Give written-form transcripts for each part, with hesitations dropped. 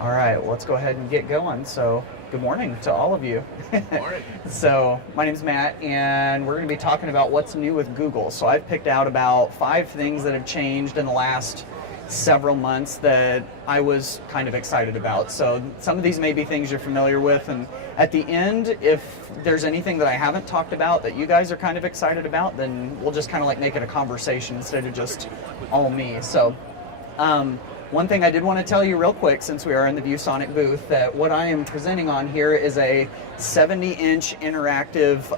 All right, well, let's go ahead and get going. So, good morning to all of you. Morning. So, my name's Matt, and we're going to be talking about what's new with Google. So, I've picked out about 5 things that have changed in the last several months that I was kind of excited about. So, some of these may be things you're familiar with, and at the end, if there's anything that I haven't talked about that you guys are kind of excited about, then we'll just kind of like make it a conversation instead of just all me. So, one thing I did want to tell you real quick, since we are in the ViewSonic booth, that what I am presenting on here is a 70-inch interactive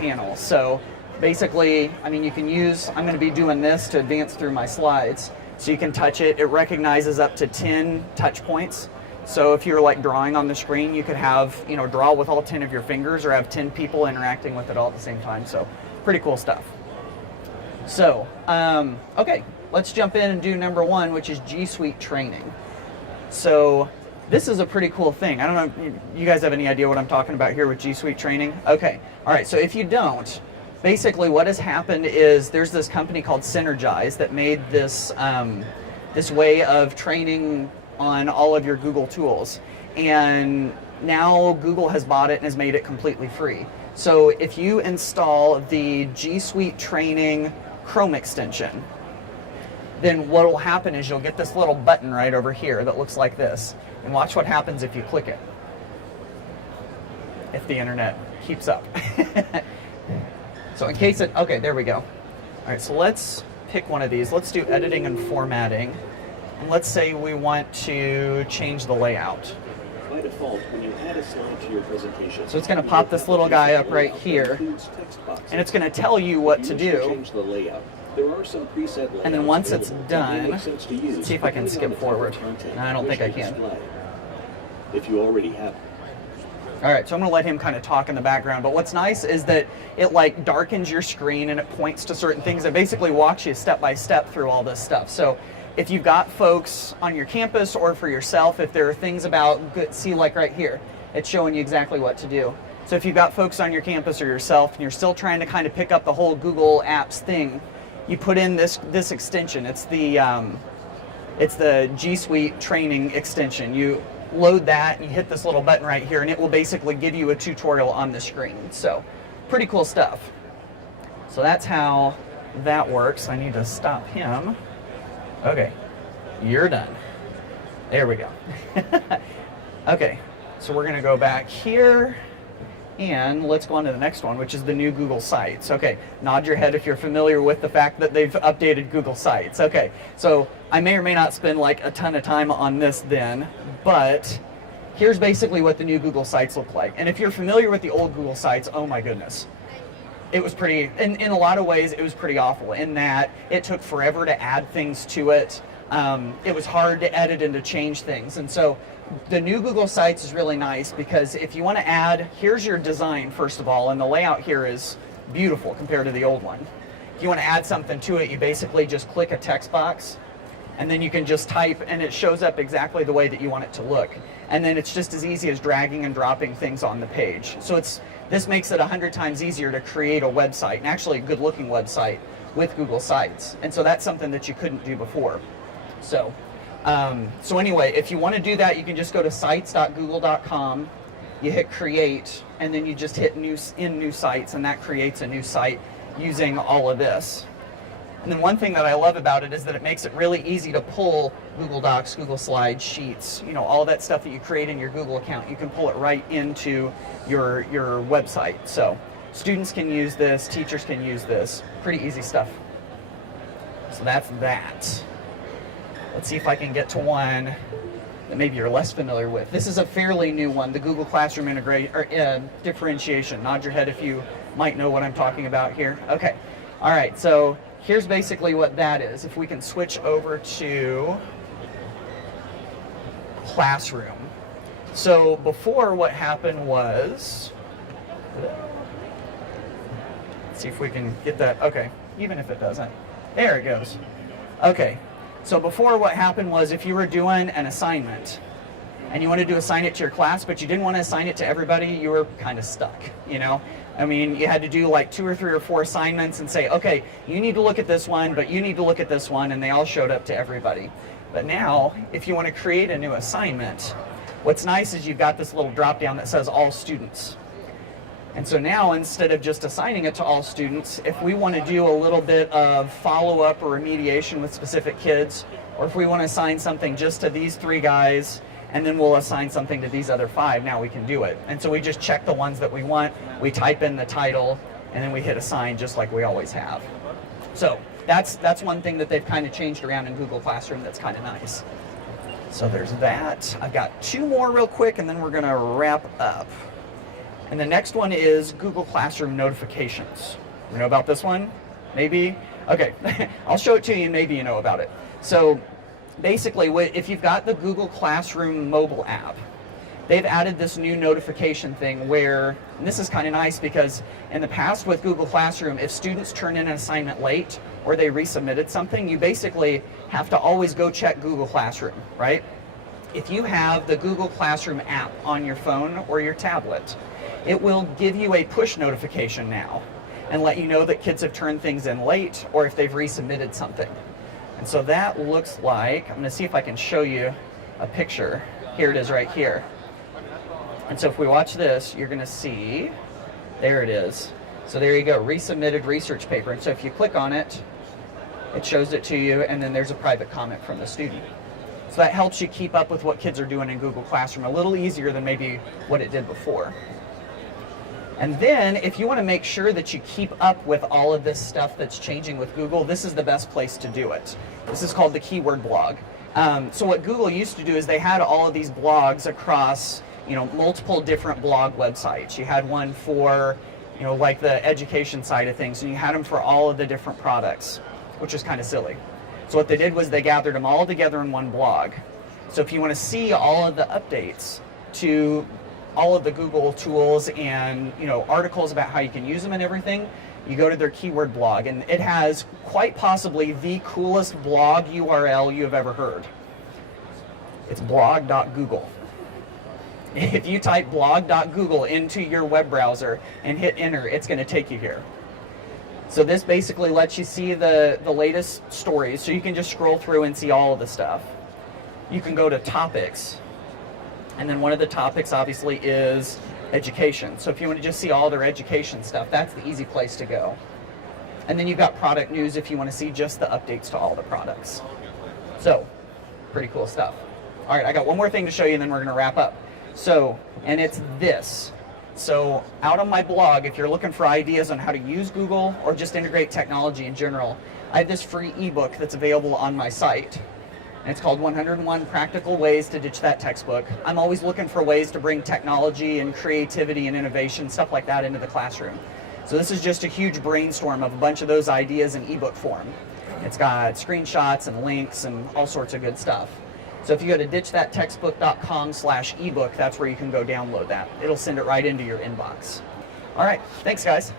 panel. So basically, I mean, you can use, I'm going to be doing this to advance through my slides. So you can touch it. It recognizes up to 10 touch points. So if you're like drawing on the screen, you could have, draw with all 10 of your fingers or have 10 people interacting with it all at the same time. So pretty cool stuff. So, okay. Let's jump in and do number 1, which is G Suite training. So this is a pretty cool thing. I don't know if you guys have any idea what I'm talking about here with G Suite training? Okay, all right, so if you don't, basically what has happened is there's this company called Synergize that made this, this way of training on all of your Google tools. And now Google has bought it and has made it completely free. So if you install the G Suite training Chrome extension, then what will happen is you'll get this little button right over here that looks like this. And watch what happens if you click it. If the internet keeps up. So in case it, okay, there we go. All right, so let's pick one of these. Let's do editing and formatting. And let's say we want to change the layout. By default, when you add a slide to your presentation, so it's going to pop this little guy up right here. And it's going to tell you what to do. Change the layout. There are some preset layouts, and then once it's done, let's see if I can skip forward. No, I don't think I can. If you already have. All right, so I'm going to let him kind of talk in the background. But what's nice is that it like darkens your screen and it points to certain things. It basically walks you step by step through all this stuff. So if you've got folks on your campus or for yourself, if there are things about, see like right here, it's showing you exactly what to do. So if you've got folks on your campus or yourself and you're still trying to kind of pick up the whole Google Apps thing, you put in this extension. It's the G Suite training extension. You load that and you hit this little button right here and it will basically give you a tutorial on the screen. So pretty cool stuff. So that's how that works. I need to stop him. Okay, you're done. There we go. Okay, so we're gonna go back here and let's go on to the next one, which is the new Google Sites. Okay, nod your head if you're familiar with the fact that they've updated Google Sites. Okay, so I may or may not spend like a ton of time on this then, but here's basically what the new Google Sites look like. And if you're familiar with the old Google Sites, oh my goodness. It was pretty, in a lot of ways, it was pretty awful in that it took forever to add things to it. It was hard to edit and to change things. And so the new Google Sites is really nice because if you want to add, here's your design first of all, and the layout here is beautiful compared to the old one. If you want to add something to it, you basically just click a text box and then you can just type and it shows up exactly the way that you want it to look. And then it's just as easy as dragging and dropping things on the page. So this makes it 100 times easier to create a website, and actually a good looking website with Google Sites. And so that's something that you couldn't do before. So anyway, if you want to do that, you can just go to sites.google.com, you hit create, and then you just hit new sites, and that creates a new site using all of this. And then one thing that I love about it is that it makes it really easy to pull Google Docs, Google Slides, Sheets, all that stuff that you create in your Google account. You can pull it right into your website. So students can use this, teachers can use this. Pretty easy stuff. So that's that. Let's see if I can get to one that maybe you're less familiar with. This is a fairly new one, the Google Classroom differentiation. Nod your head if you might know what I'm talking about here. Okay. All right. So here's basically what that is. If we can switch over to Classroom. So before, what happened was, let's see if we can get that. Okay. Even if it doesn't. There it goes. Okay. So before, what happened was if you were doing an assignment and you wanted to assign it to your class, but you didn't want to assign it to everybody, you were kind of stuck, I mean, you had to do like 2 or 3 or 4 assignments and say, okay, you need to look at this one, but you need to look at this one, and they all showed up to everybody. But now, if you want to create a new assignment, what's nice is you've got this little drop down that says all students. And so now, instead of just assigning it to all students, if we want to do a little bit of follow-up or remediation with specific kids, or if we want to assign something just to these 3 guys, and then we'll assign something to these other 5, now we can do it. And so we just check the ones that we want, we type in the title, and then we hit assign just like we always have. So that's one thing that they've kind of changed around in Google Classroom that's kind of nice. So there's that. I've got 2 more real quick, and then we're going to wrap up. And the next one is Google Classroom notifications. You know about this one? Maybe? Okay, I'll show it to you and maybe you know about it. So basically, if you've got the Google Classroom mobile app, they've added this new notification thing where, and this is kind of nice because in the past with Google Classroom, if students turn in an assignment late or they resubmitted something, you basically have to always go check Google Classroom, right? If you have the Google Classroom app on your phone or your tablet, it will give you a push notification now and let you know that kids have turned things in late or if they've resubmitted something. And so that looks like, I'm going to see if I can show you a picture. Here it is right here. And so if we watch this, you're going to see, there it is. So there you go, resubmitted research paper. And so if you click on it, it shows it to you, and then there's a private comment from the student. So that helps you keep up with what kids are doing in Google Classroom a little easier than maybe what it did before. And then if you want to make sure that you keep up with all of this stuff that's changing with Google, this is the best place to do it. This is called the keyword blog. So what Google used to do is they had all of these blogs across, multiple different blog websites. You had one for, like the education side of things, and you had them for all of the different products, which is kind of silly. So what they did was they gathered them all together in one blog. So if you want to see all of the updates to all of the Google tools and articles about how you can use them and everything, you go to their keyword blog, and it has quite possibly the coolest blog URL you have ever heard. It's blog.google. If you type blog.google into your web browser and hit enter, it's going to take you here. So this basically lets you see the latest stories, so you can just scroll through and see all of the stuff. You can go to topics, and then one of the topics obviously is education. So if you want to just see all their education stuff, that's the easy place to go. And then you've got product news if you want to see just the updates to all the products. So, pretty cool stuff. All right, I got one more thing to show you and then we're going to wrap up. So, and it's this. So out on my blog, if you're looking for ideas on how to use Google or just integrate technology in general, I have this free ebook that's available on my site. And it's called 101 Practical Ways to Ditch That Textbook. I'm always looking for ways to bring technology and creativity and innovation, stuff like that, into the classroom. So this is just a huge brainstorm of a bunch of those ideas in ebook form. It's got screenshots and links and all sorts of good stuff. So if you go to ditchthattextbook.com/ebook, that's where you can go download that. It'll send it right into your inbox. All right, thanks guys.